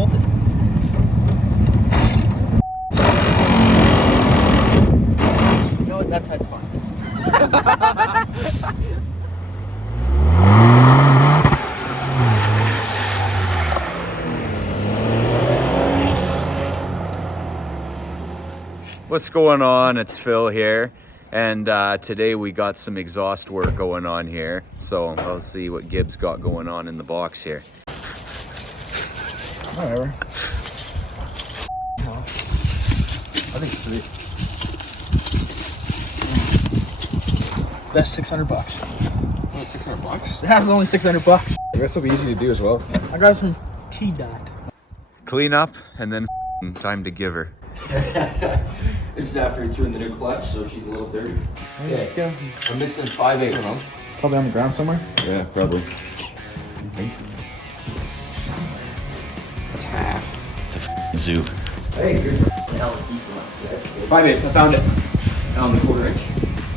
Hold it. You know what? That side's fine. What's going on? It's Phil here, and today we got some exhaust work going on here, so I'll see what Gibbs got going on in the box here. Whatever. I think it's sweet. That's $600. Oh, it's $600? That was only $600. I guess it'll be easy to do as well. I got some T-Dot. Clean up, and then time to give her. This is after he threw in the new clutch, so she's a little dirty. Yeah. I'm missing 5/8. Probably on the ground somewhere. Yeah, probably. That's half. It's a zoo. Hey, good Allen key from us. 5/8, I found it. On the quarter inch?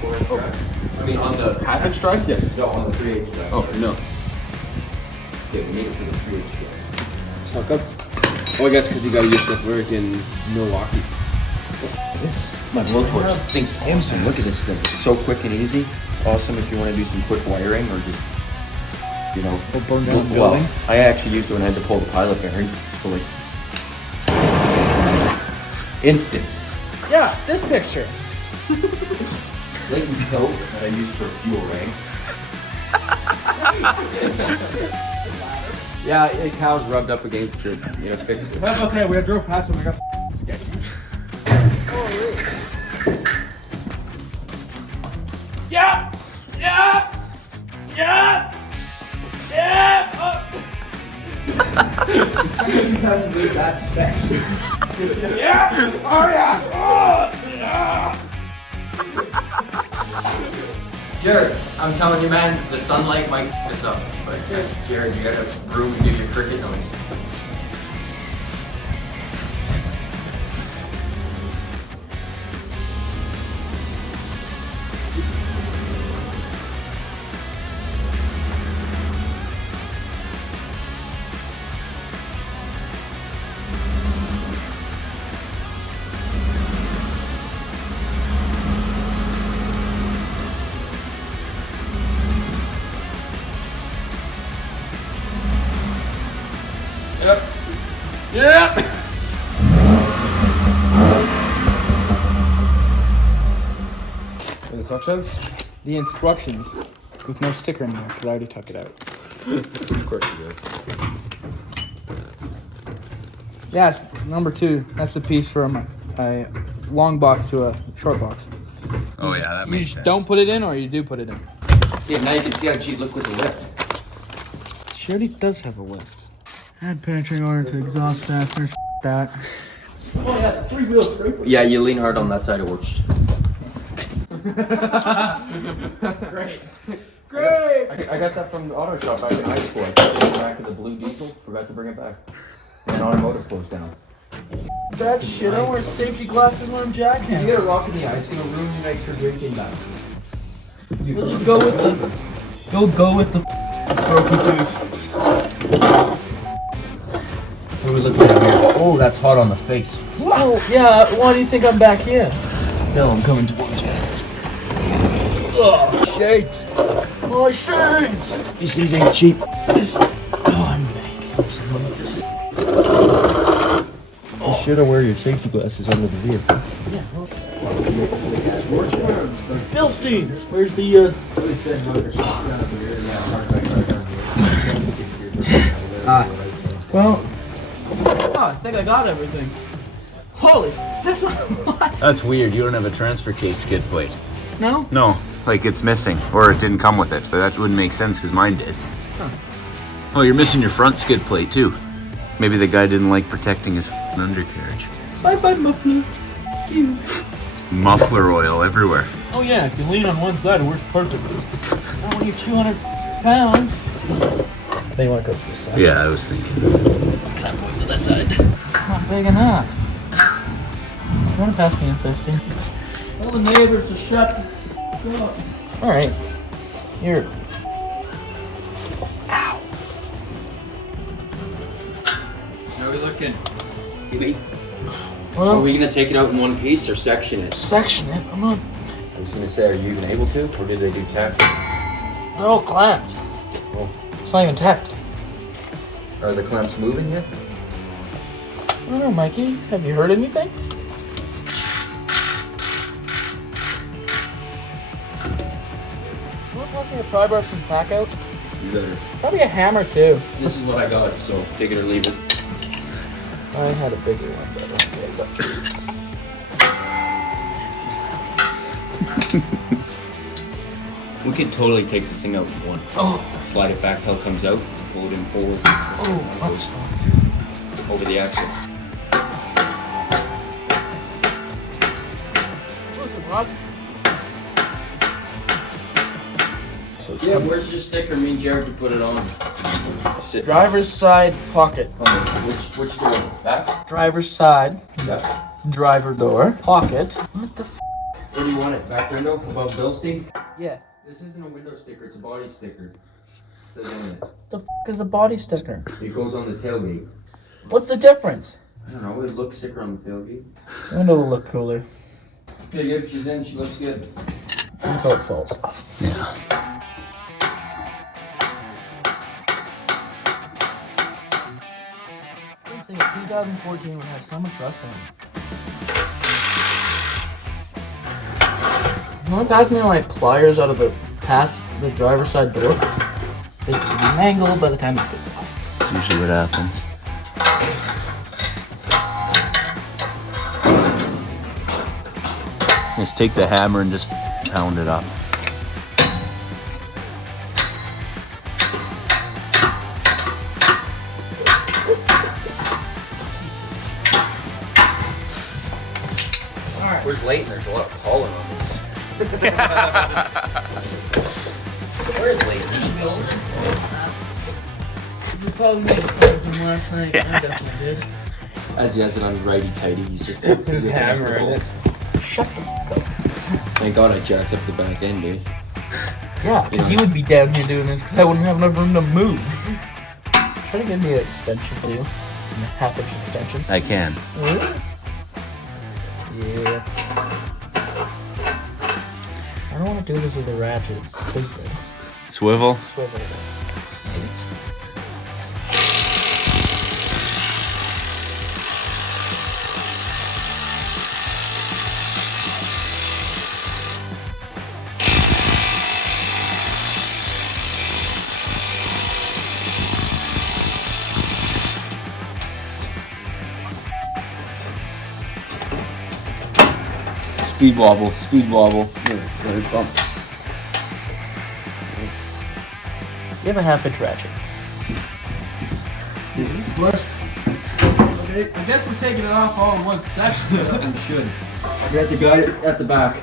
Quarter inch drive? I mean, on the Half-inch drive? Yes. No, on the 3/8 drive. Oh, no. Okay, we made it for the 3/8 drive. Suck up. Oh, I guess because you got to use stuff work in Milwaukee. This my blowtorch. Thing's awesome. Look at this thing. It's so quick and easy. It's awesome if you want to do some quick wiring or just, you know, burn down the well, building. I actually used it when I had to pull the pilot bearing. So like, instant. Yeah, this picture. Latent coat that I use for fuel ring. Yeah, the cow's rubbed up against it. You know, fixed it. That's okay. We drove past it. We got sketchy. Yeah! Yeah! Yeah! Yeah! He's having to do that sex. Yeah! Oh yeah! Oh! Yeah! Jared, I'm telling you, man, the sunlight might f us up. But Jared, you gotta broom and give your cricket noise. Yep. Yep. The instructions? The instructions with no sticker in there because I already took it out. Of course you did. Yes, number 2. That's the piece from a long box to a short box. Oh yeah, that You makes just sense. don't put it in, or you do put it in. Yeah, now you can see how G looked with the lift. She already does have a lift. Add penetrating order to exhaust fasteners. That. Oh yeah, the 3-wheel scraper. Yeah, you lean hard on that side, it works. Great. Great. I got that from the auto shop back in high school. I put it in the back of the blue diesel, forgot to bring it back. And automotive closed down. That shit. I wear safety glasses when I'm You jackhammering. get a rock in the eye, it's gonna ruin your night for drinking that. Let's just go with the. Go with the broken tooth. What are we looking at here? Oh, that's hot on the face. Oh yeah. Why do you think I'm back here? No, I'm coming towards you. Oh shades. Oh shades. These ain't cheap. This. Oh, I'm baked. I'm sorry about this. You should wear your safety glasses under the vehicle. Yeah. Philsteins. Where's the Well. Oh, I think I got everything. Holy, that's not a lot. That's weird. You don't have a transfer case skid plate. No? No, like it's missing, or it didn't come with it. But that wouldn't make sense because mine did. Huh. Oh, you're missing your front skid plate too. Maybe the guy didn't like protecting his undercarriage. Bye-bye, muffler. You. Muffler oil everywhere. Oh yeah, if you lean on one side, it works perfectly. Not when you're 200 pounds. They want to go to this side. Yeah, I was thinking. Time going to that side. Not big enough. You want to pass me a 50? Tell the neighbors to shut the up. Alright. Here. Ow. How are we looking? Gibby? Well, Are we gonna take it out in one piece or section it? section it. I'm not. I was gonna say, are you even able to, or did they do tack? They're all clamped. Well, It's not even tacked. are the clamps moving yet? I don't know, Mikey. Have you heard anything? You want to pass me a pry bar from pack out? You better. Probably a hammer too. This is what I got, so take it or leave it. I had a bigger one, but okay. But We could totally take this thing out in one. oh, Slide it back till it comes out, pull it in forward. oh, that's fun. Over the axle. Listen, Ross. Yeah, where's your sticker? Me and Jared could put it on. Sit. Driver's side pocket. Which door? Back? Driver's side. Back. Driver door. Pocket. What the f? Where do you want it? Back window? Above Bilstein? Yeah. This isn't a window sticker, it's a body sticker. It says on it. The f is a body sticker? It goes on the tailgate. What's the difference? I don't know, it looks sicker on the tailgate. The window will look cooler Okay, yep, she's in, she looks good. until it falls off. Yeah. I think 2014 would have so much rust on it. You want to pass me my pliers out of the driver's side door? This is gonna be mangled by the time this gets off. That's usually what happens. Just take the hammer and just pound it up. Where's Leighton? There's a lot of pollen on these. Where's Leighton? You probably made fun of him last night. I definitely did. As he has it on righty-tighty, he's just hammering it. Shut the fuck up. Thank God I jacked up the back end, dude. Yeah, because he would be down here doing this because I wouldn't have enough room to move. Try to give me an extension too. A half-inch extension. I can. Really? Yeah. I don't want to do this with a ratchet. It's stupid. Swivel. Swivel it. Speed wobble, speed wobble. Bump. You have a half-inch ratchet. What? Okay, I guess we're taking it off all in one section. We should. We have to guide it at the back.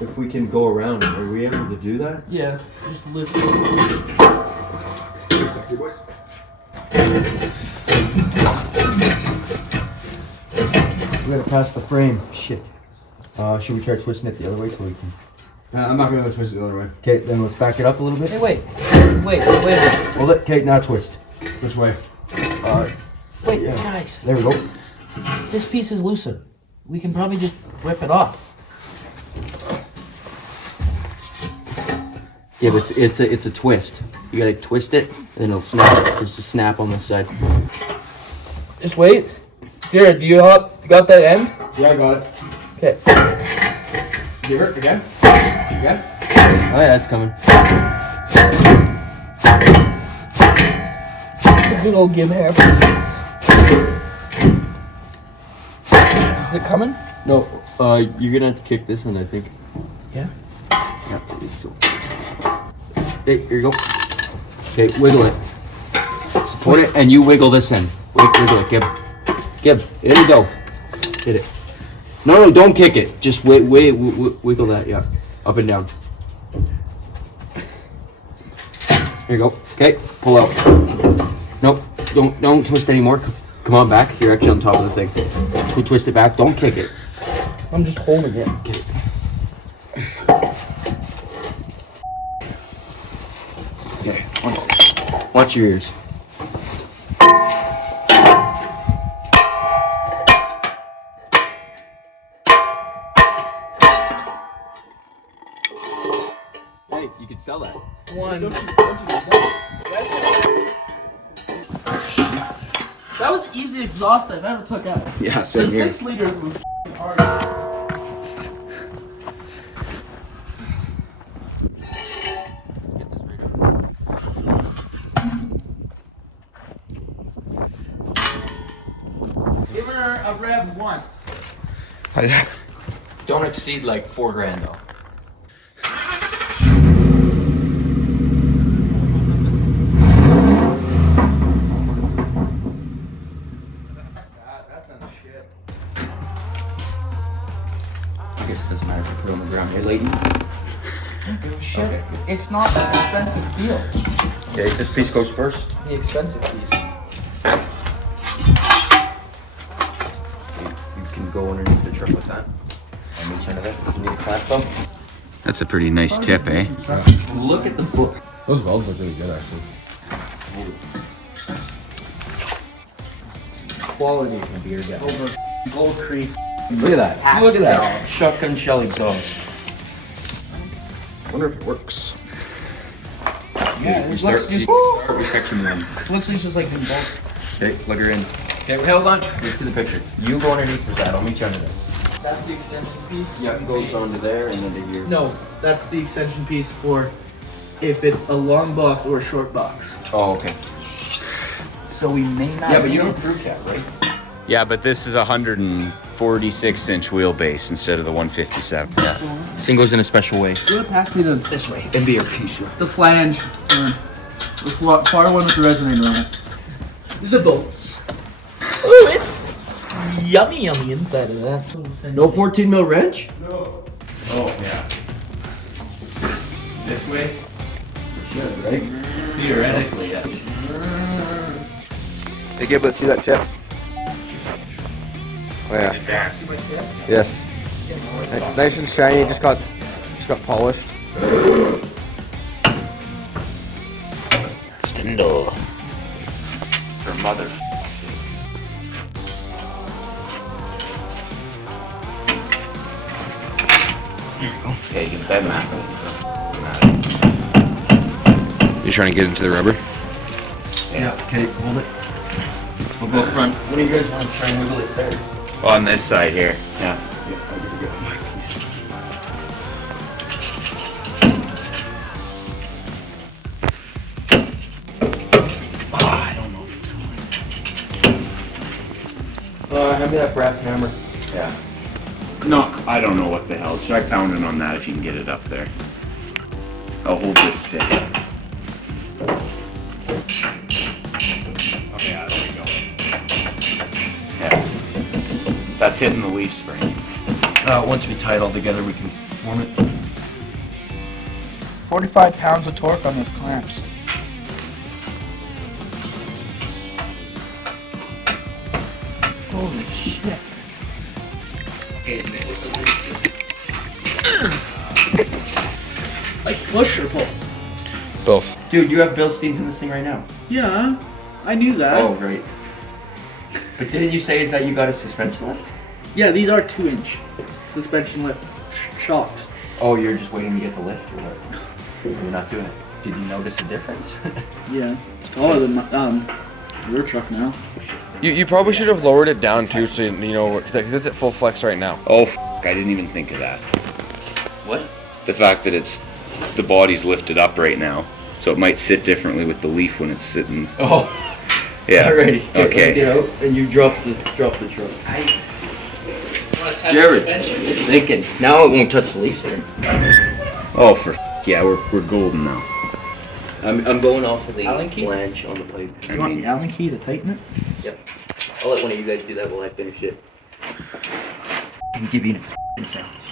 If we can go around, are we able to do that? Yeah, just lift it. We gotta pass the frame. Shit. Should we try twisting it the other way so we can? I'm not gonna twist it the other way. Okay, then let's back it up a little bit. Hey, wait a minute. Hold it. Okay, now twist. Which way? Wait, Yeah. guys. There we go. This piece is looser. We can probably just rip it off. Yeah, but it's a twist. You gotta twist it, and then it'll snap. There's a snap on this side. Just wait. Jared, you got that end? Yeah, I got it. Okay. Give it again. Again. Oh yeah, that's coming. Good old Gib hair. Is it coming? No, you're gonna have to kick this one, I think. Yeah. Yeah, I think so. Hey, here you go. Okay, wiggle it. Support it, and you wiggle this end. Wiggle it, Gib. Gib, there you go. Hit it. No, don't kick it. Just wiggle that, yeah. Up and down. Here you go. Okay, pull out. Nope, don't twist anymore. Come on back. You're actually on top of the thing. We twist it back. Don't kick it. I'm just holding it. Get it. Okay, watch your ears. Sell that. That was easy exhaust I've ever took out. Yeah, The same here. 6 liters was f***ing hard. Give her a rev once. Don't exceed like $4,000 though. That's not shit. I guess it doesn't matter if you put it on the ground here, Leighton. Shit. Okay. It's not an expensive steel. Okay, this piece goes first. The expensive piece. You can go underneath the truck with that. On each end of it. You need a clamp though. That's a pretty nice tip, eh? Look at the foot. Those welds look really good, actually. Quality of beer guy. Over Gold Creek. Look at that. Look at that. Shotgun shell exhaust. I wonder if it works. Yeah, You it start, looks just start with section 1. looks just like in both. Okay, plug her in. Okay, hold on. Let's see the picture. You go underneath with that. I'll meet you under there. That's the extension piece. Yeah, it goes onto there and then to here. No, that's the extension piece for if it's a long box or a short box. Oh, okay. So we may not. Yeah, but you have a crew cab, right? Yeah, but this is a 146-inch wheelbase instead of the 157. Yeah. This thing goes in a special way. You would pass me this way. MBRP shit. The flange. The far one with the resonator on it. The bolts. Oh, it's yummy on the inside of that. No 14 mil wrench? Oh, yeah. This way? Should, right? Theoretically, yeah. Hey, Gib, let's see that tip. Oh yeah. Yes. Nice and shiny. Just got polished. Stindle. For mother sakes. Okay, you bet that. You're trying to get into the rubber? Yeah. Okay, hold it. We'll go front. What do you guys want to try and wiggle it there? On this side here. Yeah. Hand me that brass hammer. Yeah. No, I don't know what the hell. Try pounding on that if you can get it up there. I'll hold this stick. Oh yeah, there we go. Yeah. That's hitting the leaf spring. Once we tie it all together, we can form it. 45 pounds of torque on those clamps. Holy shit. Like push or pull? Both. Dude, you have Bilsteins in this thing right now. Yeah, I knew that. Oh, right. But didn't you say is that you got a suspension lift? Yeah, these are 2-inch suspension lift shocks. Oh, you're just waiting to get the lift or what? You're not doing it. Did you notice a difference? Yeah, it's taller than my, your truck now. You probably should have lowered it down too, so you know, because it's at full flex right now. Oh, I didn't even think of that. What? The fact that the body's lifted up right now, so it might sit differently with the leaf when it's sitting. Oh. Yeah. Alrighty. Okay. Get out and you drop the truck. Jared, thinking. Now it won't touch the leaf there. Oh, yeah, we're golden now. I'm going off of the Allen key? flange on the pipe. You want the Allen key to tighten it? Yep. I'll let one of you guys do that while I finish it. And give you sounds.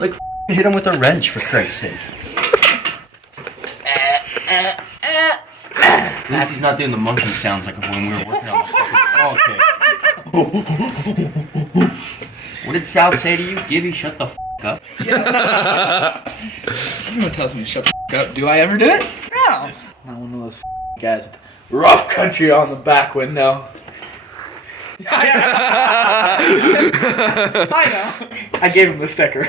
Like hit him with a wrench for Christ's sake. At least he's not doing the monkey sounds like when we were working on the okay. What did Sal say to you? Gibby, shut the up. Everyone tells me to shut the up. Do I ever do it? No. I'm one of those guys with rough country on the back window. I know. I gave him the sticker.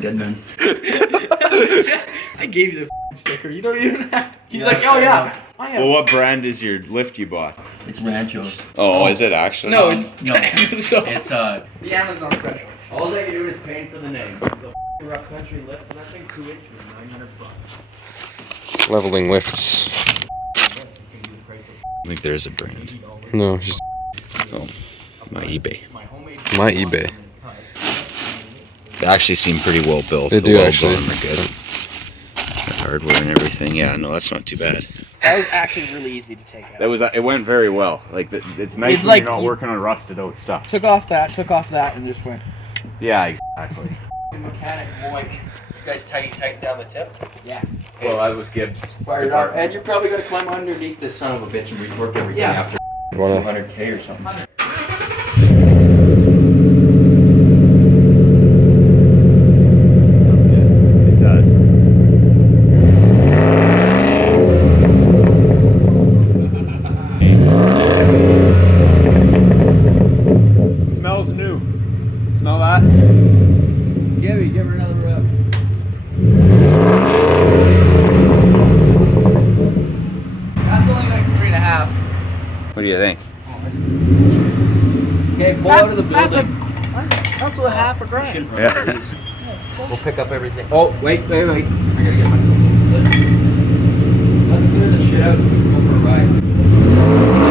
Good man. I gave you the sticker. You don't even have. He's like, oh yeah. I have. Well, what brand is your lift you bought? It's Ranchos. Oh, is it actually? No, it's No. so. It's the Amazon special. all they do is paying for the name. The rough country lift, and that thing 2 inches for $900. Leveling lifts. I think there is a brand. No, just Oh, my eBay. my eBay. They actually seem pretty well built. They The do, welds actually. on them are good. The hardware and everything. Yeah, no, that's not too bad. That was actually really easy to take out. That was. It went very well. Like it's nice It's when like you're not you- working on rusted out stuff. took off that, and just went. Yeah, exactly. Mechanic boy. You guys tighten down the tip. Yeah. Well, that was Gibbs. Fire it up. And you're probably gonna climb underneath this son of a bitch and retorque everything Yeah. after Wanna 200K or something. It does. Smells new. Smell that? Gibby, give her another rub. That's only like 3.5. What do you think? Okay, pull out of the building. That's what $1/2 grand. Yeah. We'll pick up everything. Oh, wait. I gotta get my. Let's clear this shit out and go for a ride.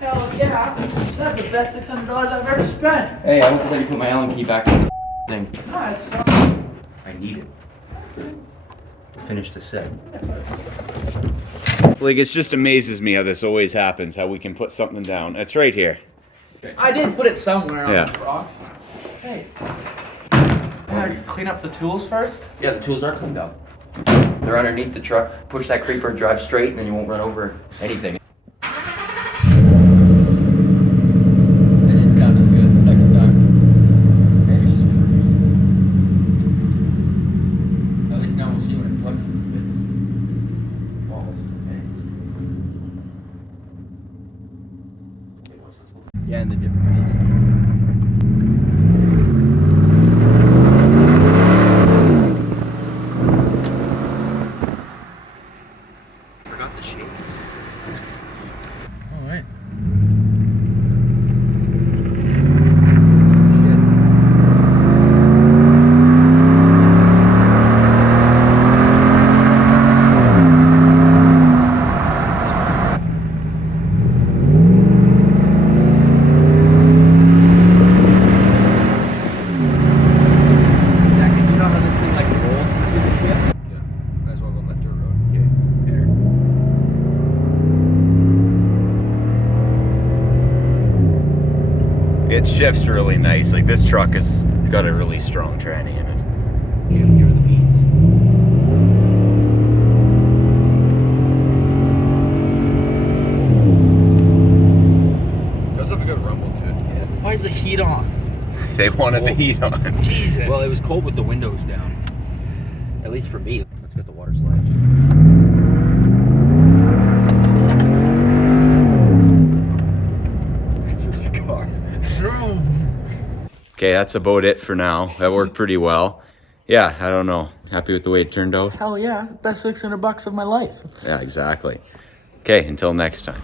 Hell yeah. That's the best $600 I've ever spent. Hey, I won't let you put my Allen key back in the thing. No, it's not. I need it to finish the set. Like, it just amazes me how this always happens, how we can put something down. It's right here. I did put it somewhere on Yeah. the rocks. Hey. I gotta clean up the tools first. Yeah, the tools are cleaned up. They're underneath the truck. Push that creeper and drive straight, and then you won't run over anything. It didn't sound as good the second time. Maybe it's just good. At least now we'll see when it flexes a bit. Balls. Okay. Yeah, and the different wheels. Forgot the shades. All right. Yeah, 'cause you know how this thing like rolls into the ship? Yeah. Might as well go on that dirt road. Okay. There. It shifts really nice. Like, this truck has got a really strong tranny in it. Give her the beans. Does have a good rumble to it. Why is the heat on? They wanted the heat on. Jesus. Well, it was cold with the windows down. At least for me. Let's get the water slide. It's the car. Okay, that's about it for now. That worked pretty well. Yeah, I don't know. Happy with the way it turned out? Hell yeah. Best $600 of my life. Yeah, exactly. Okay, until next time.